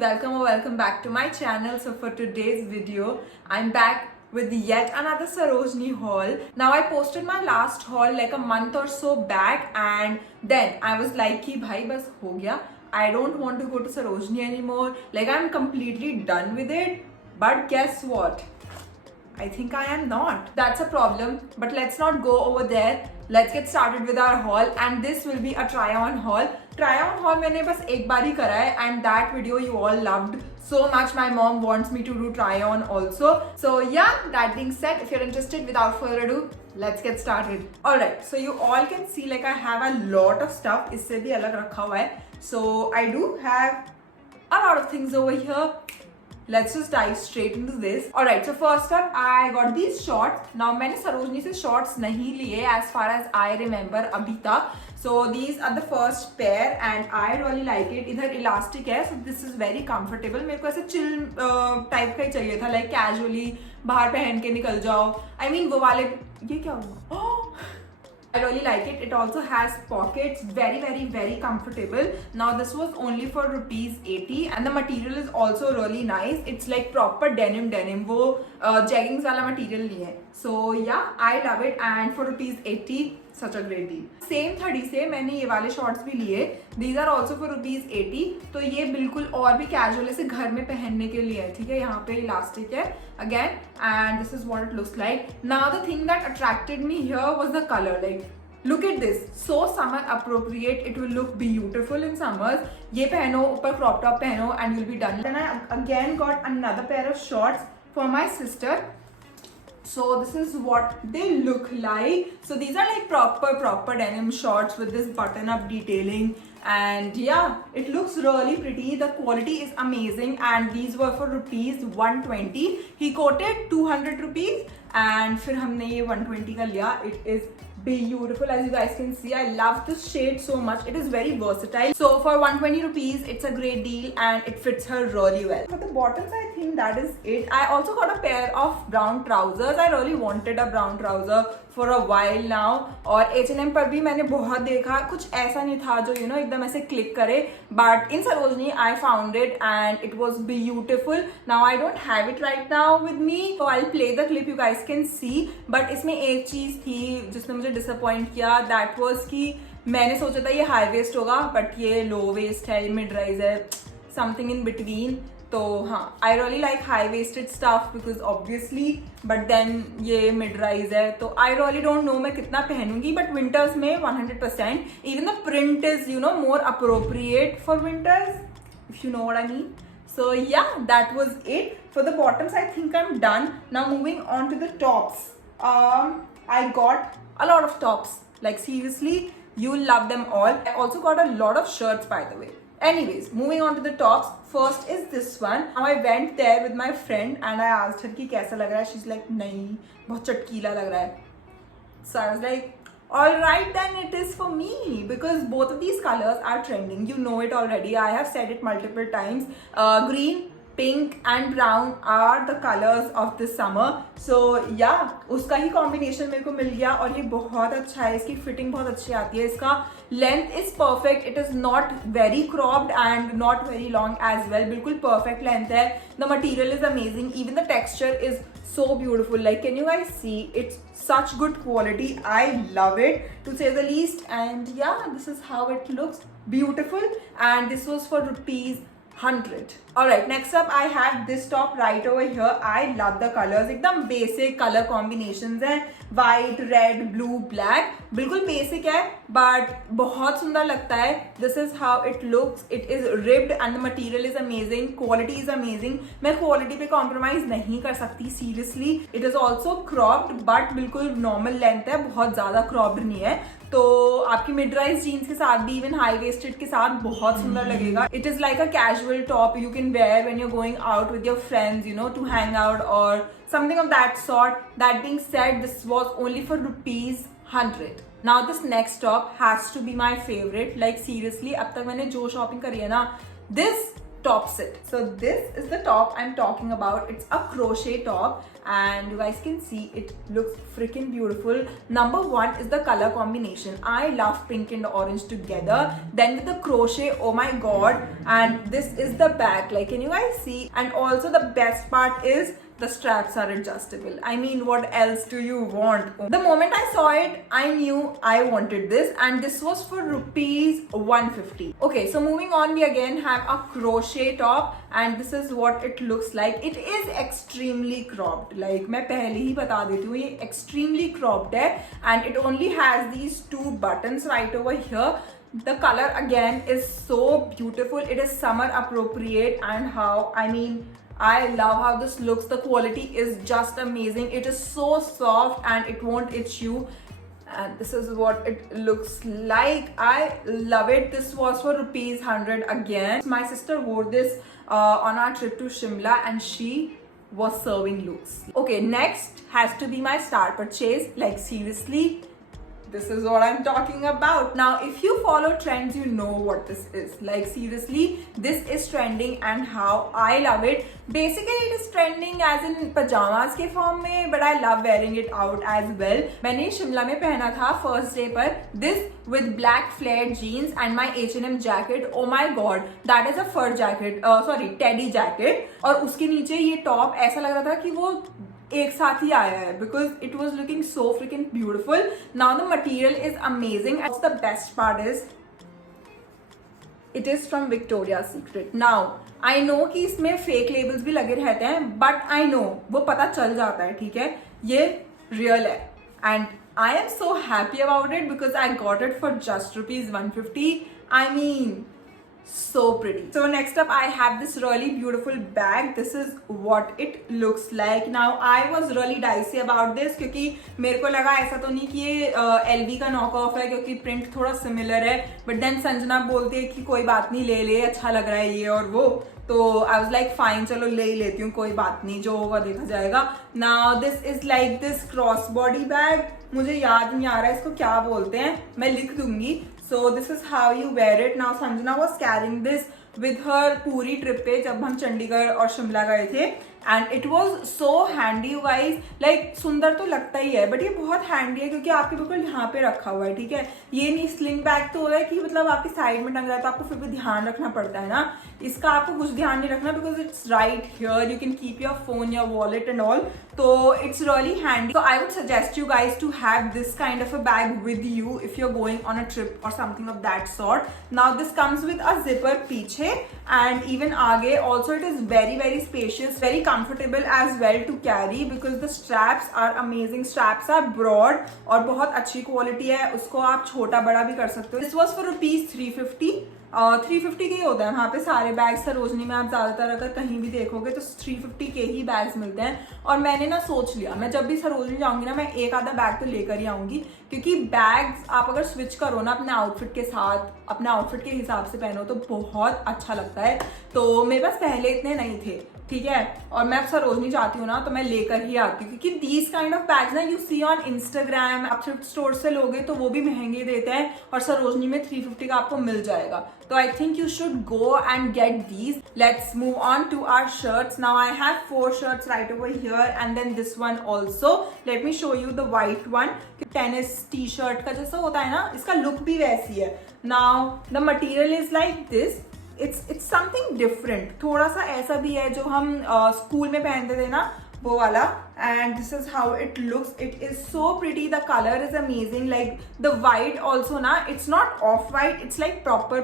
welcome or welcome back to my channel. So for today's video, I'm back with yet another Sarojini haul. Now I posted my last haul like a month or so back, and then I was like कि भाई बस हो गया. I don't want to go to Sarojini anymore. Like I'm completely done with it. But guess what? I think I am not. That's a problem. But let's not go over there. Let's get started with our haul, and this will be a try-on haul. Try-on haul मैंने बस एक बार ही करा है, and that video you all loved so much. My mom wants me to do try-on also. So yeah, that being said, if you're interested, without further ado, let's get started. Alright, so you all can see like I have a lot of stuff. इससे भी अलग रखा हुआ है. So I do have a lot of things over here. Let's just dive straight into this. Alright, so first up, I got these shorts. Now, मैंने सरोजनी से shorts नहीं लिए as far as I remember अभी तक. So these are the first pair and I really like it. इधर elastic है, so this is very comfortable. मेरे को ऐसे chill type का ही चाहिए था, like casually बाहर पहन के निकल जाओ. I mean वो वाले ये क्या हुआ? I really like it. It also has pockets. Very comfortable. Now this was only for ₹80 and the material is also really nice. It's like proper denim. वो jeggings वाला material नहीं है. So yeah, I love it, and for ₹80, such a great deal. Same 30 से मैंने ये वाले shorts भी लिए. These are also for ₹80. तो ये बिल्कुल और भी casual ऐसे घर में पहनने के लिए है, ठीक है. यहाँ पे elastic है again, and this is what it looks like. Now the thing that attracted me here was the color. Like look at this, so summer appropriate. It will look beautiful in summers. ये पहनो, ऊपर crop top पहनो, and you'll be done. Then I again got another pair of shorts for my sister. So this is what they look like. So these are like proper denim shorts with this button up detailing, and yeah, it looks really pretty. The quality is amazing, and these were for ₹120. He quoted ₹200 and फिर हमने ये 120 का लिया. It is beautiful, as you guys can see. I love this shade so much. It is very versatile. So for ₹120, it's a great deal, and it fits her really well. For the bottoms, I think that is it. I also got a pair of brown trousers. I really wanted a brown trouser for a while now. और H&M पर भी मैंने बहुत देखा, कुछ ऐसा नहीं था जो एकदम ऐसे क्लिक करे. But in Sarojini, I found it and it was beautiful. Now I don't have it right now with me, so I'll play the clip. You guys can see. But इसमें एक चीज थी जिसने मुझे डिसअपॉइंट किया. That was कि मैंने सोचा था ये हाई वेस्ट होगा, बट ये लो वेस्ट है, मिड राइज है, समथिंग इन बिटवीन. तो हाँ, I really like high waisted stuff because obviously, but then ये मिड राइज है, तो आई रियली डोंट नो मैं कितना पहनूंगी. बट विंटर्स में 100%. Even the print is more appropriate for winters, if you know what I mean. So yeah, that was it. For the bottoms, I think I'm done. Now moving on to the tops. I got a lot of tops. Like seriously, you'll love them all. I also got a lot of shirts, by the way. Anyways, moving on to the tops. First is this one. Now I went there with my friend and I asked her कि कैसा लग रहा है. She's like नहीं, बहुत चटकीला लग रहा है. So I was like, alright then, it is for me, because both of these colors are trending. You know it already. I have said it multiple times. Green, pink and brown are the colors of this summer. So yeah, उसका ही combination मेरे को मिल गया और ये बहुत अच्छा है. इसकी fitting बहुत अच्छी आती है. इसका length is perfect. It is not very cropped and not very long as well. बिल्कुल perfect length है. The material is amazing. Even the texture is so beautiful. Like, can you guys see? It's such good quality. I love it, to say the least. And yeah, this is how it looks. Beautiful. And this was for ₹100. Alright, next up I have this top right over here. I love the colors. एकदम basic color combinations हैं. White, red, blue, black. बिल्कुल basic है, but बहुत सुंदर लगता है. This is how it looks. It is ribbed and the material is amazing. Quality is amazing. मैं quality पे compromise नहीं कर सकती, seriously. It is also cropped, but बिल्कुल normal length है. बहुत ज़्यादा cropped नहीं है. तो आपकी मिड राइज जीन्स के साथ भी, इवन हाई वेस्टेड के साथ बहुत सुंदर लगेगा. It is like a casual top you can wear when you're going out with your friends, to hang out or something of that sort. That being said, this was only for ₹100. Now this next top has to be my favorite. Like seriously, अब तक मैंने जो shopping करी है ना, this tops it. So this is the top I'm talking about. It's a crochet top and you guys can see it looks freaking beautiful. Number one is the color combination. I love pink and orange together. Then with the crochet, oh my god. And this is the back, like can you guys see? And also the best part is the straps are adjustable. I mean, what else do you want? The moment I saw it, I knew I wanted this, and this was for rupees 150. Okay, so moving on, we again have a crochet top, and this is what it looks like. It is extremely cropped. Like मैं पहले ही बता देती हूँ, ये extremely cropped है, and it only has these two buttons right over here. The color again is so beautiful. It is summer appropriate, and I love how this looks. The quality is just amazing. It is so soft and it won't itch you. And this is what it looks like. I love it. This was for rupees 100 again. My sister wore this on our trip to Shimla and she was serving looks. Okay, next has to be my star purchase. Like seriously, this is what I'm talking about. Now, if you follow trends, you know what this is. Like seriously, this is trending and how I love it. Basically, it is trending as in pajamas के form में, but I love wearing it out as well. मैंने शिमला में पहना था first day पर. This with black flared jeans and my H&M jacket. Oh my god, that is a fur jacket. Teddy jacket. और उसके नीचे ये top ऐसा लग रहा था कि वो एक साथ ही आया है because it was looking so freaking beautiful. Now the material is amazing and the best part is it is from Victoria's Secret. Now I know कि इसमें fake labels भी लगे रहते हैं, but I know वो पता चल जाता है, ठीक है, ये real है. And I am so happy about it because I got it for just rupees 150. I mean, so pretty. So next up I have this really beautiful bag. This is what it looks like. Now I was really dicey about this क्योंकि मेरे को लगा ऐसा तो नहीं कि ये LV का नॉक ऑफ है क्योंकि प्रिंट थोड़ा सिमिलर है, बट देन संजना बोलती है कि कोई बात नहीं, ले ले, अच्छा लग रहा है ये और वो, तो आई वाज लाइक फाइन, चलो ले ही लेती हूँ, कोई बात नहीं, जो होगा देखा जाएगा. Now this is like this cross body bag. मुझे याद नहीं आ रहा है इसको क्या बोलते हैं, मैं लिख दूंगी. So this is how you wear it. Now Sanjana was carrying this with her पूरी ट्रिप पे जब हम चंडीगढ़ और शिमला गए थे, and it was so handy guys. Like सुंदर तो लगता ही है, but ये बहुत handy है क्योंकि आपके बिल्कुल यहाँ पे रखा हुआ है, ठीक है. ये नहीं स्लिंग बैग तो हो रहा है कि मतलब आपकी साइड में टंग जाए तो आपको फिर भी ध्यान रखना पड़ता है ना. इसका आपको कुछ ध्यान नहीं रखना because it's right here. You can keep your phone, your wallet and all. So it's really handy. So I would suggest you guys to have this kind of a bag with you if you're going on a trip or something of that sort. Now this comes with a zipper पीछे and even आगे. Also it is very spacious, very comfortable as well to carry because the straps are amazing. Straps are broad और बहुत अच्छी quality है, उसको आप छोटा बड़ा भी कर सकते हो. This was for rupees 350. 350 के ही होता है वहाँ पे सारे बैग्स. सरोजनी में आप ज्यादातर अगर कहीं भी देखोगे तो 350 के ही बैग्स मिलते हैं. और मैंने ना सोच लिया मैं जब भी सरोजनी जाऊंगी ना मैं एक आधा बैग तो लेकर ही आऊंगी क्योंकि बैग्स आप अगर स्विच करो ना अपने आउटफिट के साथ, अपने आउटफिट के हिसाब से पहनो तो बहुत अच्छा लगता है. तो मेरे पास पहले इतने नहीं थे, ठीक है, और मैं अब सरोजनी जाती हूँ ना तो मैं लेकर ही आती हूँ क्योंकि दीज काइंड ऑफ बैग्स ना यू सी ऑन इंस्टाग्राम, आप थ्रिफ्ट स्टोर से लोगे तो वो भी महंगे देते हैं और सरोजनी में 350 का आपको मिल जाएगा. तो I think you should go and get these. Let's move on to our shirts. Now I have 4 shirts right over here and then this one also. Let me show you the white one. Tennis T shirt का जैसा होता है ना, इसका look भी वैसी है. Now the material is like this. It's something different. थोड़ा सा ऐसा भी है जो हम स्कूल में पहनते थे ना, वो वाला. And this is how it looks. It is so pretty. The color is amazing. Like the white also na, it's not off white. It's like proper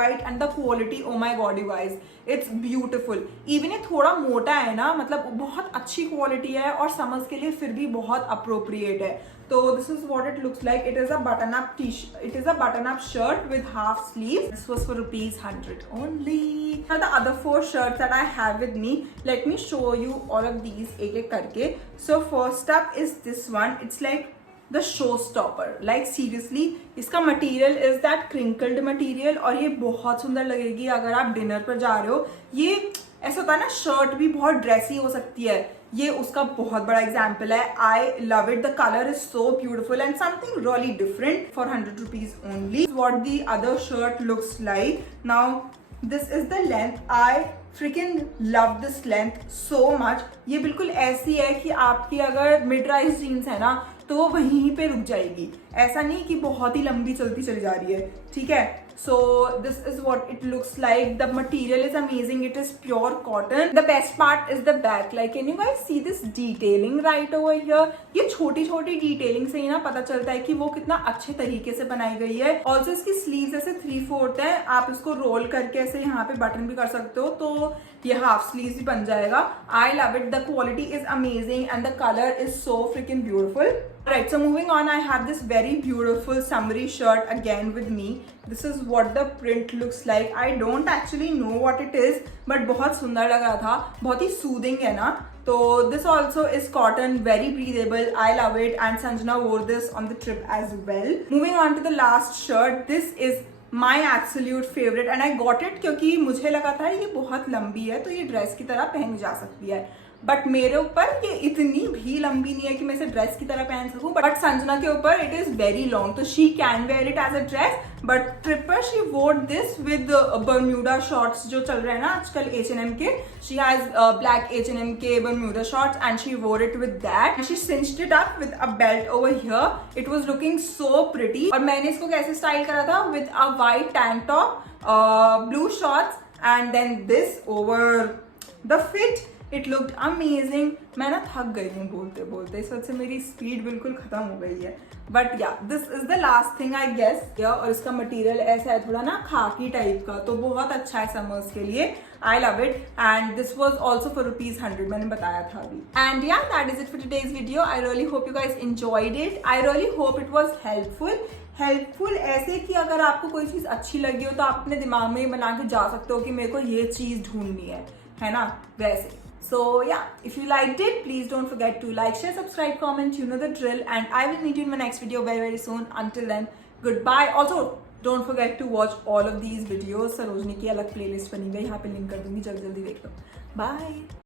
white and the quality. Oh my god, you guys, it's beautiful. Even ये थोड़ा मोटा है ना, मतलब बहुत अच्छी quality है और समर्स के लिए फिर भी बहुत appropriate है. So this is what it looks like. It is a button-up t-shirt. It is a button-up shirt with half sleeves. This was for rupees 100 only. Now the other 4 shirts that I have with me. Let me show you all of these एक-एक करके. So first up is this one. It's like the showstopper. Like seriously, इसका material is that crinkled material और ये बहुत सुंदर लगेगी अगर आप डिनर पर जा रहे हो. ये ऐसा होता है ना, शर्ट भी बहुत ड्रेसी हो सकती है, ये उसका बहुत बड़ा एग्जाम्पल है. I love it. The colour is so beautiful and something really different for 100 rupees only. What the other shirt looks like. Now this is the length. I fricking love this length so much. ये बिल्कुल ऐसी है कि आपकी अगर mid rise jeans है ना तो वो वहीं पे रुक जाएगी. ऐसा नहीं कि बहुत ही लंबी चलती चली जा रही है. ठीक है. So this is what it looks like. The material is amazing. It is pure cotton. The best part is the back. Like, can you guys see this detailing right over here? ये छोटी छोटी detailing से ही ना पता चलता है कि वो कितना अच्छे तरीके से बनाई गई है. ऑल्सो इसकी स्लीव्स ऐसे 3/4 है. आप इसको रोल करके ऐसे यहाँ पे बटन भी कर सकते हो तो ये हाफ स्लीव्स भी बन जाएगा. I love it. The quality is amazing and the colour is so fricking beautiful. Right, so moving on, I have this very beautiful summery shirt again with me. This is what the print looks like. I don't actually know what it is, but बहुत सुंदर लग रहा था. बहुत ही soothing है ना. तो this also is cotton, very breathable. I love it, and Sanjana wore this on the trip as well. Moving on to the last shirt. This is my absolute favorite, and I got it क्योंकि मुझे लगा था ये बहुत लंबी है तो ये ड्रेस की तरह पहनी जा सकती है. बट मेरे ऊपर ये इतनी भी लंबी नहीं है कि मैं इसे ड्रेस की तरह पहन सकूं. बट संजना के ऊपर इट इज वेरी लॉन्ग तो she can wear it as a dress. But trip पर she wore this with Bermuda shorts जो चल रहे हैं ना आजकल H&M के. शी हैज ब्लैक H&M के Bermuda shorts and she wore it with that. She cinched it up with a belt over here. It was looking so pretty. और मैंने इसको कैसे स्टाइल करा था with a white tank top, blue shorts and then this over the fit. It looked amazing. मैं ना थक गई हूँ बोलते बोलते, इस वजह से मेरी स्पीड बिल्कुल खत्म हो गई है. But yeah this is the last thing I guess. और इसका मटेरियल ऐसा है थोड़ा ना खाकी टाइप का, तो बहुत अच्छा है समर्स के लिए. I love it and this was also for ₹100 मैंने बताया था अभी. एंड या that is it for today's video. I really hope you guys enjoyed it. I really hope it was helpful ऐसे कि अगर आपको कोई चीज अच्छी लगी हो तो आप अपने दिमाग में बना के जा सकते हो कि मेरे को ये चीज ढूंढनी है ना, वैसे. So yeah, if you liked it, please don't forget to like, share, subscribe, comment, you know the drill, and I will meet you in my next video very soon. Until then, goodbye. Also, don't forget to watch all of these videos. Sarojini की अलग playlist बनी हुई है, यहाँ पे link कर दूंगी, जल्दी देख लो. Bye.